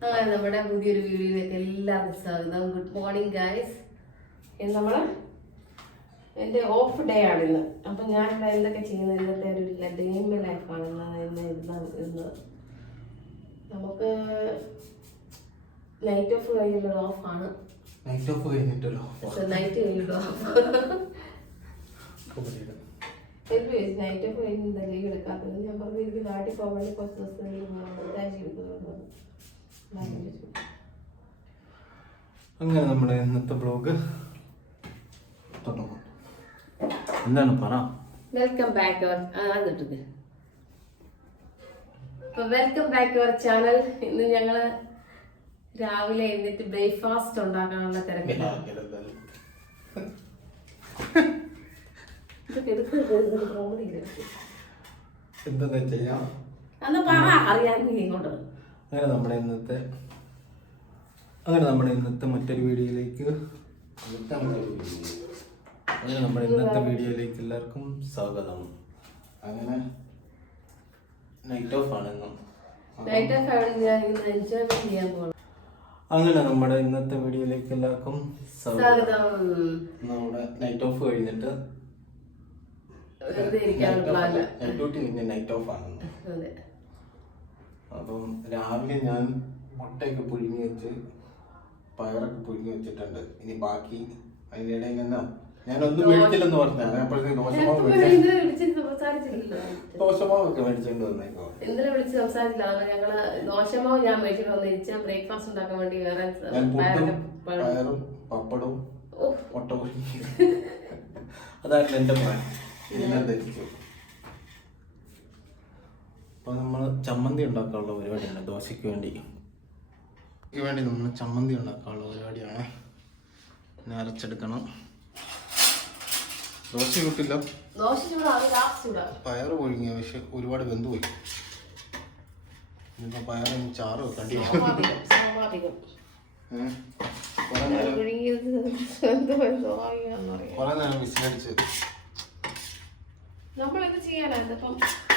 അങ്ങനെ നമ്മുടെ പുതിയൊരു വീഡിയോയിലേക്ക് എല്ലാവർക്കും സ്വാഗതം. ഗുഡ് മോർണിംഗ് ഗായ്സ് ഇന്ന് നമ്മൾ എന്റെ ഓഫ് ഡേ ആണ് ഇന്ന്. അപ്പം ഞാൻ ഇവിടെ എന്തൊക്കെ ചെയ്യുന്നത്? ഇന്നത്തെ ഒരു ഡേ മൈ ലൈഫാണ് ഇന്ന് ഇന്ന് ഇന്ന് നമുക്ക് നൈറ്റ് ഓഫ് കഴിഞ്ഞിട്ടൊരു ഓഫാണ് നൈറ്റ് ഓഫ് കഴിഞ്ഞിട്ടല്ലോ നൈറ്റ് കഴിഞ്ഞിട്ടൊരു ഓഫ് എനിക്ക് നൈറ്റ് ഓഫ് കഴിഞ്ഞിട്ട് ലീവ് എടുക്കാത്തത്? ഞാൻ പറഞ്ഞു എനിക്ക് നാട്ടിൽ പോകാൻ കുറച്ച് ദിവസം ലീവ് രാജി എടുക്കുന്നുണ്ട് അങ്ങനെ നമ്മുടെ ഇന്നത്തെ ബ്ലോഗ് തുടങ്ങും. എന്താണ് പറ? വെൽക്കം ബാക്ക് അവർ അതിട്ടത് അപ്പൊ വെൽക്കം ബാക്ക് അവർ ചാനൽ ഇന്ന് ഞങ്ങൾ രാവിലെ എഴുന്നേറ്റ് ബ്രേക്ക്ഫാസ്റ്റ് ഉണ്ടാക്കാനുള്ള തിരക്കിലാണ് ഇല്ലേ? എന്താ ചെയ്യാം? അന്ന് പറ അറിയാമെങ്കിൽ ഇങ്ങോട്ട് അങ്ങനെ നമ്മുടെ ഇന്നത്തെ അങ്ങനെ നമ്മുടെ ഇന്നത്തെ മറ്റൊരു വീഡിയോയിലേക്ക് അങ്ങനെ നമ്മുടെ ഇന്നത്തെ വീഡിയോയിലേക്ക് എല്ലാവർക്കും സ്വാഗതം. അങ്ങനെ നൈറ്റ് ഓഫ് ആണ് അങ്ങനെ നമ്മുടെ ഇന്നത്തെ വീഡിയോയിലേക്ക് എല്ലാവർക്കും സ്വാഗതം. നമ്മുടെ നൈറ്റ് ഓഫ് കഴിഞ്ഞിട്ട് നൈറ്റ് ഡ്യൂട്ടി നൈറ്റ് ഓഫ് ആണ് അതെ. അപ്പം രാവിലെ ഞാൻ മുട്ടയൊക്കെ പുഴുങ്ങി വെച്ച് പയറൊക്കെ പുഴുങ്ങി വെച്ചിട്ടുണ്ട്. ഇനി ബാക്കി അതിന്റെ ഇടയിൽ നിന്ന് ഞാനൊന്നും മേടിച്ചില്ലെന്ന് അപ്പോഴത്തേക്ക് ദോശമാവ് സംസാരിച്ചില്ലല്ലോ ദോശമാവൊക്കെ മേടിച്ചോണ്ട് വന്നേക്കോ? ഇന്നലെ വിളിച്ച് സംസാരിച്ചില്ല. അങ്ങനെ ഞങ്ങൾ ദോശമാവ് ഞാൻ മേടിച്ചിട്ട് ബ്രേക്ക്ഫാസ്റ്റ് ഉണ്ടാക്കാൻ വേണ്ടി വേറെ പയറും പപ്പടവും മുട്ട പുഴുങ്ങി. അതായിരുന്നു എന്റെ പ്ലാൻ ഇതെല്ലാം ധരിച്ചു അപ്പൊ നമ്മൾ ചമ്മന്തി ഉണ്ടാക്കാനുള്ള പരിപാടിയാണ് ദോശയ്ക്ക് വേണ്ടി. വേണ്ടി നമ്മൾ ചമ്മന്തി ഉണ്ടാക്കാനുള്ള പരിപാടിയാണ്. പിന്നെ അരച്ചെടുക്കണം. ദോശ കിട്ടില്ല ദോശ പൊഴുങ്ങിയ പക്ഷെ ഒരുപാട് വെന്തു പോയി. ഇനിയിപ്പോൾ പയർ ചാറ് വെക്കേണ്ടി വരും. നേരം വിസിലടിച്ച് ഏഹ്? കുറേ നേരം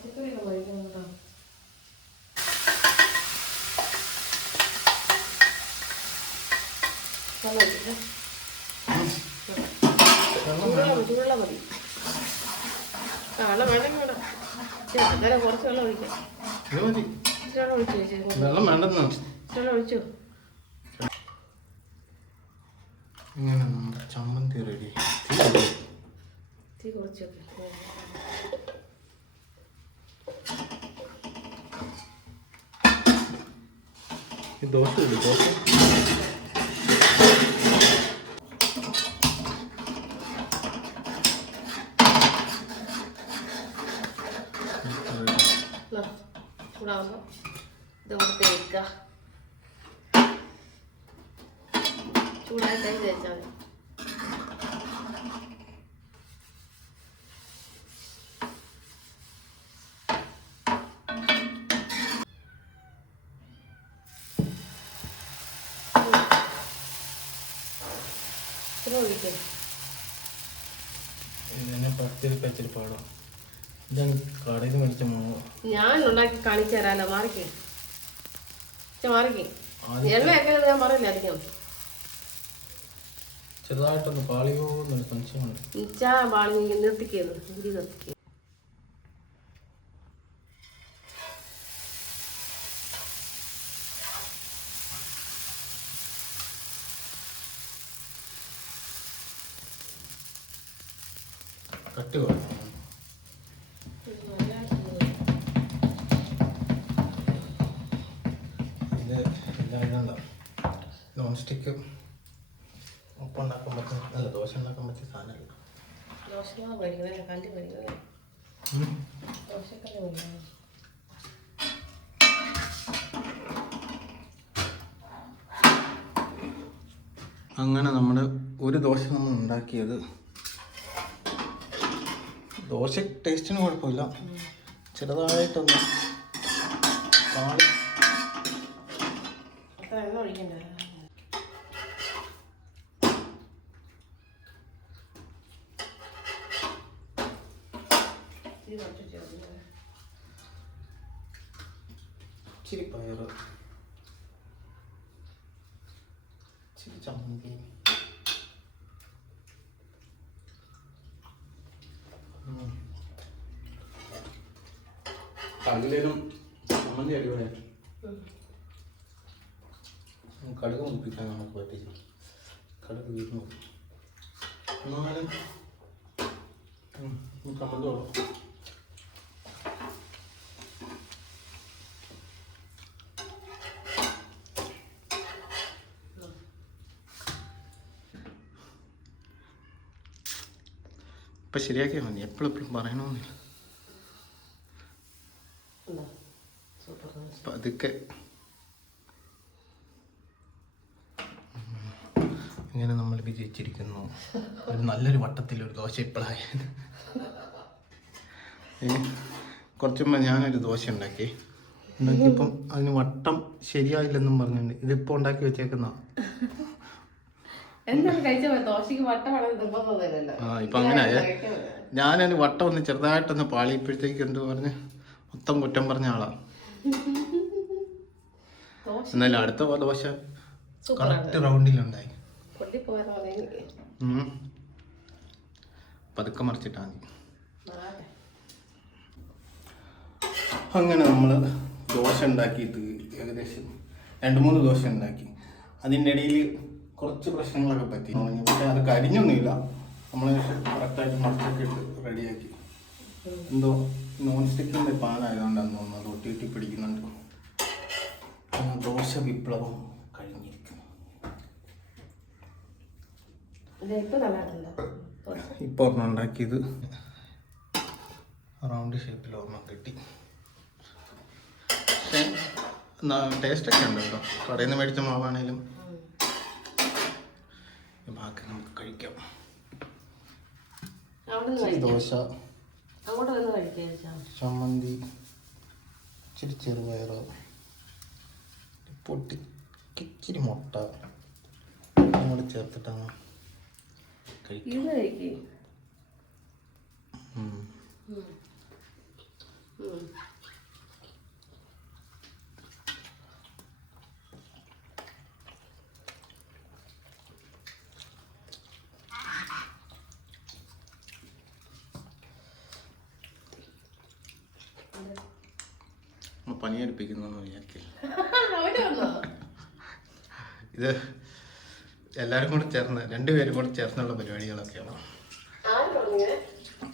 പച്ചക്കറിയൊക്കെ കഴിക്കണം കേട്ടോ വെള്ളം ഒഴിക്കട്ടെ. ചൂടുവെള്ളം മതി, ചൂടുവെള്ളം മതി ആ വെള്ളം വേണമെങ്കിൽ വേണം. ശരി, അന്നേരം കുറച്ച് വെള്ളം ഒഴിക്കാം. ഇത് വെള്ളം ഒഴിച്ചു ചേച്ചി. വെള്ളം വേണ്ടെന്ന്. വെള്ളം ഒഴിച്ചു? ഇങ്ങനെ നമ്മുടെ ചമ്മന്തി റെഡി. തീ കുറച്ച് വെക്കാം ഈ ദോശ ഇല്ലേ ദോശ എന്നാ, ചൂടാകുമ്പോൾ ഇതങ്ങോട്ട് തേക്കുക ചൂടായിട്ടായി തേച്ചാൽ മതി ഇത്ര ഒഴിക്കും ഇതിനെ പത്തിരിക്ക് വെച്ചിട്ട് പാടാം ഇതാണ് കടയിൽ നിന്ന് മേടിച്ച ഞാൻ ഉണ്ടാക്കി കാണിച്ചു തരാമല്ലോ മാറിക്കേ. മാറിക്കേ. എണ്ണയൊക്കെ ഞാൻ ചെറുതായിട്ടൊന്ന് പാളിയോ എന്നൊരു സംശയമുണ്ട്. പാളി നോൺ സ്റ്റിക്ക് ഉപ്പ് ഉണ്ടാക്കാൻ പറ്റിയ അല്ല ദോശ ഉണ്ടാക്കാൻ പറ്റിയ സാധനമല്ല? അങ്ങനെ നമ്മുടെ ഒരു ദോശ നമ്മൾ ഉണ്ടാക്കിയത്. ദോശ ടേസ്റ്റിന് കുഴപ്പമില്ല. ചെറുതായിട്ടൊന്ന് പാൽ ഒഴിക്കണ്ടല്ലോ ഇത് കുറച്ച് ചേർന്ന്. ഇച്ചിരി പയറ് ഇച്ചിരി ചമ്മന്തി. കടലിലും ചമ്മന്തി അടിപൊളിയാണ്. കടുക് മുപ്പിക്കാൻ നമുക്ക് പറ്റില്ല കടുക് വീട്ടിൽ എന്നാലും ചമ്മന്തി കൊള്ളാം. ഇപ്പം ശരിയാക്കിയാൽ മതി എപ്പോഴും എപ്പോഴും പറയണമെന്നില്ല. പതുക്കെ. ഇങ്ങനെ നമ്മൾ വിജയിച്ചിരിക്കുന്നു. ഒരു നല്ലൊരു വട്ടത്തിൽ ഒരു ദോശ ഇപ്പോഴായ കുറച്ച് മുമ്പ് ഞാനൊരു ദോശ ഉണ്ടാക്കി. ഉണ്ടാക്കിയപ്പം അതിന് വട്ടം ശരിയായില്ലെന്നും പറഞ്ഞിട്ടുണ്ട്. ഇതിപ്പോൾ ഉണ്ടാക്കി വെച്ചേക്കുന്ന ഞാനൊരു വട്ടം ഒന്ന് ചെറുതായിട്ടൊന്ന് പാളിയപ്പോഴത്തേക്ക് എന്ത് പറഞ്ഞ്? മൊത്തം കുറ്റം പറഞ്ഞ ആളാ. എന്നാലും അടുത്ത ദോശ കറക്റ്റ് റൗണ്ടിലുണ്ടായി. പതുക്കെ മറിച്ചിട്ടാ മതി. അങ്ങനെ നമ്മൾ ദോശ ഉണ്ടാക്കിയിട്ട് ഏകദേശം രണ്ട് മൂന്ന് ദോശ ഉണ്ടാക്കി. അതിന്റെ ഇടയിൽ കുറച്ച് പ്രശ്നങ്ങളൊക്കെ പറ്റി. പക്ഷേ അത് കരിഞ്ഞൊന്നുമില്ല നമ്മൾ കറക്റ്റായിട്ട് മറിച്ചൊക്കെ ഇട്ട് റെഡിയാക്കി എന്തോ നോൺ സ്റ്റിക്കിന്റെ പാനായതുകൊണ്ടാണ് തോന്നുന്നു. അത് ഒട്ടി ഒട്ടി പിടിക്കുന്നുണ്ട് ദോശ വിപ്ലവം കഴിഞ്ഞിരിക്കുന്നു. ഇപ്പോൾ ഒരെണ്ണം ഉണ്ടാക്കിയത്. റൗണ്ട് ഷേപ്പിൽ ഒരെണ്ണം കിട്ടി. ടേസ്റ്റ് ടേസ്റ്റൊക്കെ ഉണ്ട് കേട്ടോ കടയിൽ നിന്ന് മേടിച്ച മാവാണേലും ബാക്കി നമുക്ക് കഴിക്കാം അവിടെ നിന്ന് ഇച്ചിരി ദോശ. അങ്ങോട്ട് നിന്ന് കഴിക്കാം ചമ്മന്തി. ഇച്ചിരി ചെറുപയർ പൊട്ടി. ഇച്ചിരി മുട്ട. കൂടെ ചേർത്തിട്ടാണ് കഴിക്കാം. ഇത് കഴിക്കേ ഉം. ഒന്ന് പണിയെടുപ്പിക്കുന്നു വിചാരിക്കില്ല ഇത് എല്ലാവരും കൂടെ ചേർന്ന് രണ്ടുപേരും കൂടെ ചേർന്നുള്ള പരിപാടികളൊക്കെയാണ്.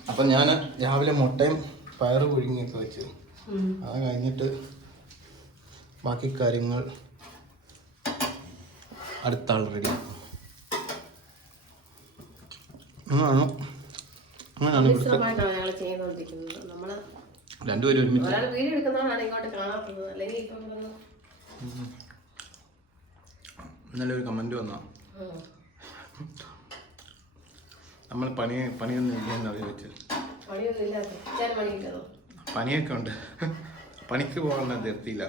അപ്പം ഞാൻ രാവിലെ മുട്ടയും പയറ് പുഴുങ്ങിയൊക്കെ വെച്ചു. അത് കഴിഞ്ഞിട്ട് ബാക്കി കാര്യങ്ങൾ അടുത്ത ആൾ റെഡി അങ്ങനെയാണ് അങ്ങനെയാണ് രണ്ടുപേരും ഒരുമിച്ച്. ഒരാൾ വീഡിയോ ഇങ്ങോട്ട് കാണാത്തത്. അല്ലെങ്കിൽ ഇപ്പം ഇന്നലെ ഒരു കമന്റ് വന്നാ നമ്മൾ പണി പണിയൊന്നും ഇല്ലെന്ന് അവർ പണിയൊക്കെ ഉണ്ട്. പണിക്ക് പോകാനുള്ള ധൃതിയില്ല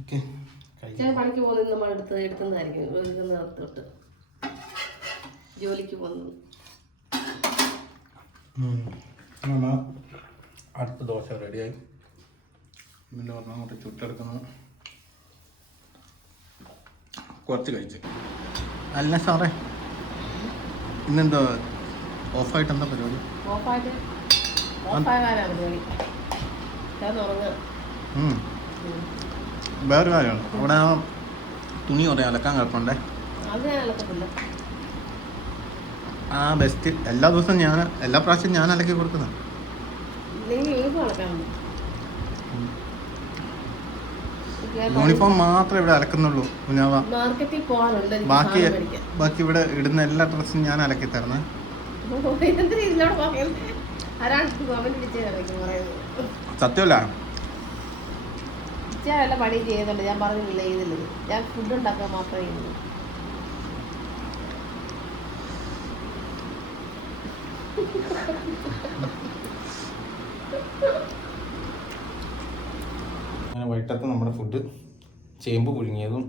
ഓക്കെ. പണിക്ക് പോകുന്നത് നമ്മൾ എടുത്ത് എടുക്കുന്നതായിരിക്കും. ജോലിക്ക് പോകുന്നത്. ഉം. നമ്മ അടുത്ത ദോശ റെഡിയായി. ഇതിന്റെ പറഞ്ഞ അങ്ങോട്ട് ചുട്ടെടുക്കുന്നു. കുറച്ച് കഴിച്ച്. അല്ല സാറേ. ഇന്നെന്തോ ഓഫായിട്ട് എന്താ പരിപാടി. വേറൊരു കാര്യമാണ് അവിടെ തുണി കുറേ അലക്കാൻ കിടപ്പുണ്ടേ? അത് ഞാൻ അലക്കത്തില്ല. ആ ബെസ്റ്റ് എല്ലാ ദിവസവും ഞാൻ എല്ലാ പ്രാവശ്യം ഞാൻ അലക്കി കൊടുക്കുന്ന യൂണിഫോം മാത്രമേ ഇവിടെ അലക്കുന്നുള്ളൂ കുഞ്ഞാവ ബാക്കി ബാക്കി ഇവിടെ ഇടുന്ന എല്ലാ ഡ്രസ്സും ഞാൻ അലക്കി തരണേ. സത്യമല്ല. പണിയും ചെയ്യുന്നുണ്ട് ഞാൻ പറഞ്ഞില്ല ഞാൻ ഫുഡ് ഉണ്ടാക്കാൻ മാത്രമേ ചെയ്യുന്നു അങ്ങനെ വൈകിട്ടത്തെ നമ്മുടെ ഫുഡ് ചേമ്പ് പുഴുങ്ങിയതും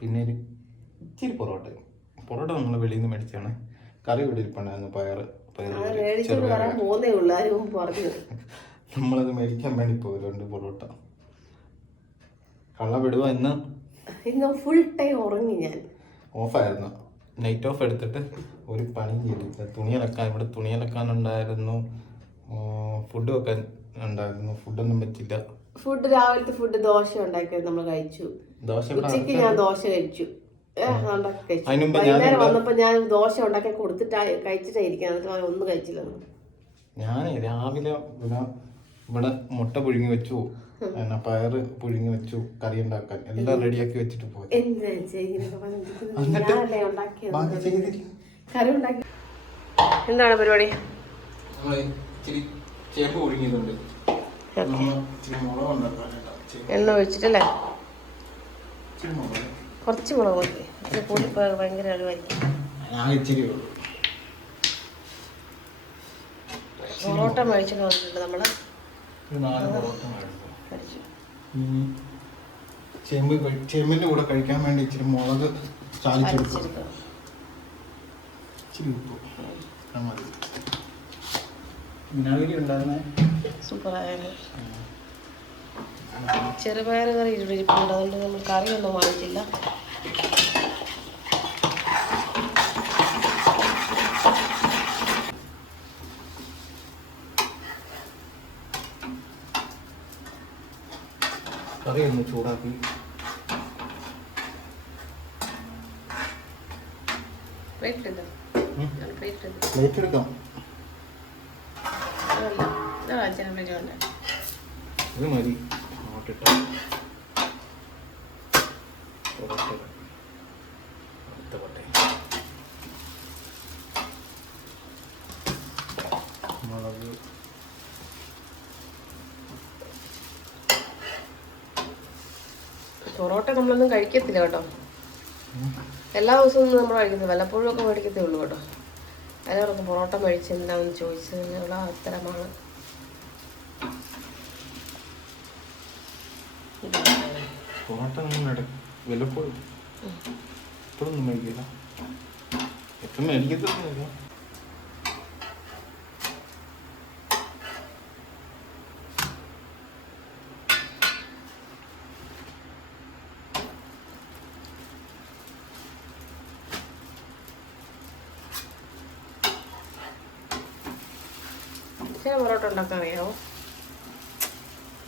പിന്നെ ഒരു ഇച്ചിരി പൊറോട്ട. പൊറോട്ട നമ്മൾ വെളിയിൽ നിന്ന് മേടിച്ചാണ് കറി ഇവിടെ ഇരിപ്പുണ്ടായിരുന്നു പയർ നമ്മളത് മേടിക്കാൻ വേണ്ടി പോയതുകൊണ്ട് പൊറോട്ട. കള്ള വിടുവ ഇന്ന്? ഫുൾ ടൈം ഉറങ്ങി ഞാൻ. ഓഫായിരുന്നു നൈറ്റ് ഓഫ് എടുത്തിട്ട് ഒരു പണിയും ചെയ്തില്ല തുണി അലക്കാൻ ഇവിടെ തുണി അലക്കാനുണ്ടായിരുന്നു ഫുഡ് വെക്കാൻ ഉണ്ടായിരുന്നു. ഫുഡൊന്നും പറ്റില്ല ഫുഡ് രാവിലത്തെ ഫുഡ് ദോശ ഉണ്ടാക്കിയത് നമ്മൾ കഴിച്ചു. ദോശ ഉച്ചയ്ക്ക് ഉച്ചയ്ക്ക് ഞാൻ ദോശ കഴിച്ചു. വൈകുന്നേരം വന്നപ്പോ ഞാൻ ദോശ ഉണ്ടാക്കി കൊടുത്തിട്ടാ കഴിച്ചിട്ടായിരിക്കും. എന്നിട്ട് ഒന്നും കഴിച്ചില്ല. ഞാൻ രാവിലെ ഇവിടെ ഇവിടെ മുട്ട പുഴുങ്ങി വെച്ചു. പിന്നെ പയറ് പുഴുങ്ങി വെച്ചു. കറി ഉണ്ടാക്കാൻ. എല്ലാം റെഡിയാക്കി വെച്ചിട്ട് പോയി? എന്നിട്ട് ബാക്കി ചെയ്തില്ല. കറി ഉണ്ടാക്കി എന്താണ് പരിപാടി? എണ്ണ ഒഴിച്ചിട്ടല്ലേ? കുറച്ച് മുളക് മതി. പോയാൽ ഭയങ്കര ഉള്ളൂ. പൊറോട്ട മേടിച്ചിട്ട് വന്നിട്ടുണ്ട് നമ്മൾ. ചേമ്പ് ചേമ്പിന്റെ കൂടെ കഴിക്കാൻ വേണ്ടി ഇച്ചിരി മുളക് ചാലിച്ചെടുക്കും. ഇച്ചിരി ഉപ്പ് മതി വിനാഗിരി ഉണ്ടായിരുന്നേ? സൂപ്പറായാലും ചെറുപയർ കറി ഇവിടെ ഇരിപ്പുണ്ട് അതുകൊണ്ട് നമ്മൾ കറിയൊന്നും വാങ്ങിച്ചില്ല. കറിയൊന്ന് ചൂടാക്കി. വെയിറ്റ് ഉണ്ട് ഉം. പ്ലേറ്റ് എടുക്കാം ഇതാ മതി. അങ്ങോട്ടിട്ട് പൊറോട്ട അടുത്ത പട്ടേ മുളക്. പൊറോട്ട നമ്മളൊന്നും കഴിക്കത്തില്ല കേട്ടോ. എല്ലാ ദിവസവും നമ്മൾ കഴിക്കുന്നത്. വല്ലപ്പോഴും ഒക്കെ മേടിക്കത്തേ ഉള്ളൂ കേട്ടോ. എല്ലാവർക്കും പൊറോട്ട മേടിച്ചെന്താണെന്ന് ചോദിച്ചതിനുള്ള ഉത്തരമാണ്. പൊറോട്ട വല്ലപ്പോഴും ഇപ്പോഴൊന്നും മേടിക്കില്ല. എപ്പം മേടിക്കത്തൊന്നുമില്ല ചില പൊറോട്ട ഉണ്ടാക്കാൻ അറിയാമോ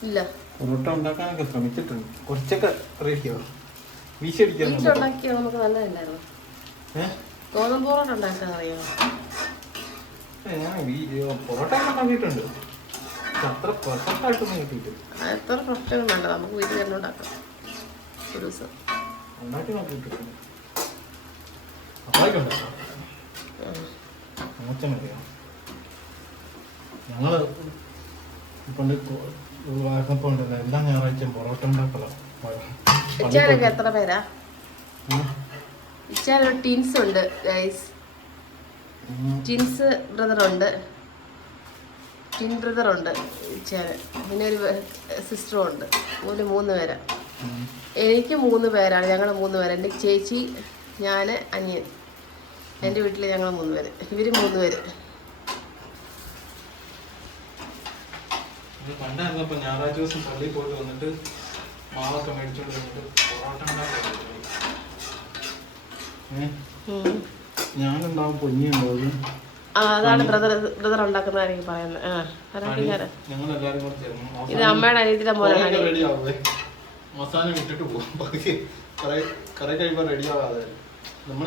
ഇല്ല ഉണ്ടാക്കാനൊക്കെ ശ്രമിച്ചിട്ടുണ്ട്. കുറച്ചൊക്കെ റെഡിയാവും വീശടിക്കാൻ വീട്ടിലുണ്ടാക്കിയാൽ നമുക്ക് നല്ലതല്ലായിരുന്നു. ഏഹ് ഗോതമ്പ് പൊറോട്ട ഉണ്ടാക്കാൻ അറിയാമോ ഞാൻ വീ- പൊറോട്ട ഒക്കെ ഉണ്ടാക്കിയിട്ടുണ്ട്. പക്ഷെ അത്ര പെർഫെക്റ്റ് ആയിട്ടൊന്നും കിട്ടിയിട്ടില്ല. അത് എത്ര പ്രശ്നങ്ങൾ വേണ്ട നമുക്ക് വീട്ടിൽ തന്നെ ഉണ്ടാക്കാം. ഒരു ദിവസം. ഉണ്ടാക്കി നോക്കിയിട്ടുണ്ട് ഞങ്ങൾ വാക്കപ്പം ഉണ്ടല്ലോ എല്ലാ ഞായറാഴ്ചയും പൊറോട്ട ഉണ്ടാക്കല. ഇച്ചാനൊക്കെ എത്ര പേരാ? ഇച്ചാനൊരു ടീൻസ് ഉണ്ട് ഗൈസ് ജിൻസ് ബ്രദർ ഉണ്ട്. ടിൻ ബ്രദർ ഉണ്ട് ഇച്ചാന് പിന്നെ ഒരു സിസ്റ്ററും ഉണ്ട്. ഒരു മൂന്ന് പേരാ. എനിക്ക് മൂന്ന് പേരാണ്. ഞങ്ങൾ മൂന്ന് പേര്. എന്റെ ചേച്ചി ഞാൻ അനിയൻ. എന്റെ വീട്ടിൽ ഞങ്ങൾ മൂന്ന് പേര്. ഇവർ മൂന്ന് പേര്. പണ്ടായിരുന്നപ്പോ ഞായറാഴ്ച ദിവസം പള്ളിയിൽ പോയിട്ട് വന്നിട്ട് മാവൊക്കെ മേടിച്ചോണ്ട് വന്നിട്ട് പൊറോട്ട. ഞാനുണ്ടാവും പൊന്നിയുണ്ടാവും. അതാണ് ബ്രദർ ബ്രദർ ഉണ്ടാക്കുന്നതായിരിക്കും പറയുന്നത്. ഇത് അമ്മയുടെ മോനാണ്. അവസാനം ഇട്ടിട്ട് പോകും പകുതി കുറെ കുറെ കഴിയുമ്പോൾ റെഡി ആവാതെ. നമ്മൾ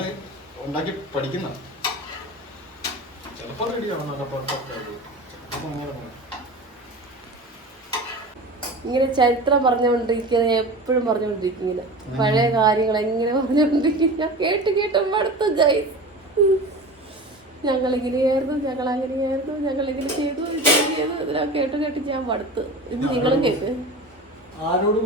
ഉണ്ടാക്കി പഠിക്കുന്ന. ചിലപ്പോൾ റെഡി ആവുന്ന ചിലപ്പോൾ ഇങ്ങനെ പോകും. ഇങ്ങനെ ചരിത്രം പറഞ്ഞുകൊണ്ടിരിക്കുന്നത് എപ്പോഴും പറഞ്ഞുകൊണ്ടിരിക്കുന്ന പഴയ കാര്യങ്ങൾ എങ്ങനെ പറഞ്ഞുകൊണ്ടിരിക്കുക. കേട്ട് കേട്ട് മടുത്തു ജയ് ഞങ്ങൾ ഇങ്ങനെയായിരുന്നു ഞങ്ങൾ അങ്ങനെയായിരുന്നു ഞങ്ങൾ ഇങ്ങനെ ചെയ്തു ഇത് ചെയ്തു. ഇതെല്ലാം കേട്ട് കേട്ട് ഞാൻ മടുത്ത്. ഇത് നിങ്ങളും കേട്ട്. ആരോട്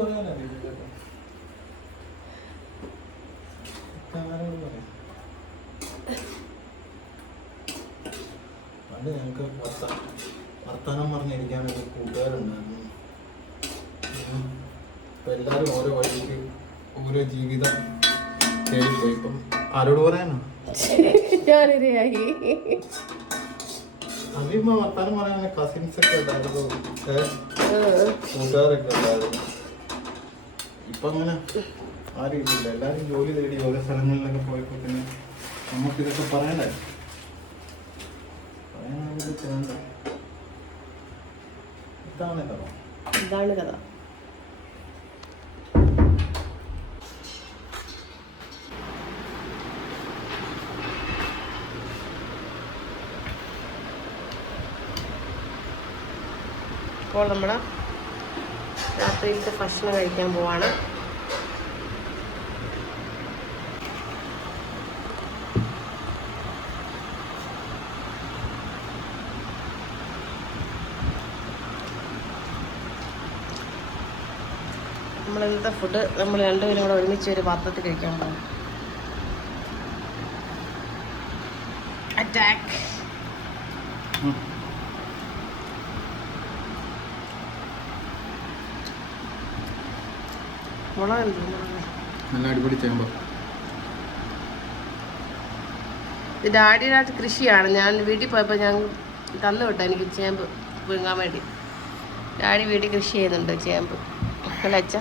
പണ്ട് ഞങ്ങൾക്ക് വർത്ത- വർത്താനം പറഞ്ഞിരിക്കാൻ ഒരു കൂട്ടുകാരുണ്ടായിരുന്നു. ഇപ്പൊ എല്ലാവരും ഓരോ വഴിക്ക് ഓരോ ജീവിതം തേടിപ്പോയി. ഇപ്പം ആരോട് പറയാനോ? ഞാനിരയായി അതിപ്പോ വർത്താനം പറയാൻ കസിൻസ് ഒക്കെ ഉണ്ടായിരുന്നു? കൂട്ടുകാരൊക്കെ ഉണ്ടായിരുന്നു. ഇപ്പൊ അങ്ങനെ ആരും ഇല്ല. എല്ലാരും ജോലി തേടി ഓരോ സ്ഥലങ്ങളിലൊക്കെ പോയപ്പോ പിന്നെ നമുക്കിതൊക്കെ പറയണ്ടേ? പറയാനായിട്ട് ഇതാണ് കഥ. ഇതാണ് കഥ. ഇപ്പോൾ നമ്മൾ രാത്രിയിലത്തെ ഭക്ഷണം കഴിക്കാൻ പോവാണ്. നമ്മൾ ഇന്നത്തെ ഫുഡ് നമ്മൾ രണ്ടുപേരും കൂടെ ഒരുമിച്ച് ഒരു പാത്രത്തിൽ കഴിക്കാൻ പോകും അറ്റാക്ക് ഉം. മുളക് എന്ത് മുളക് നല്ല അടിപൊളി ചേമ്പ്. ഡാഡിയുടെ കൃഷിയാണ്. ഞാൻ വീട്ടിൽ പോയപ്പോൾ ഞാൻ തന്നു വിട്ടു എനിക്ക് ചേമ്പ് വിങ്ങാൻ വേണ്ടി. ഡാഡി വീട്ടിൽ കൃഷി ചെയ്യുന്നുണ്ട് ചേമ്പ്. അല്ല അച്ഛ.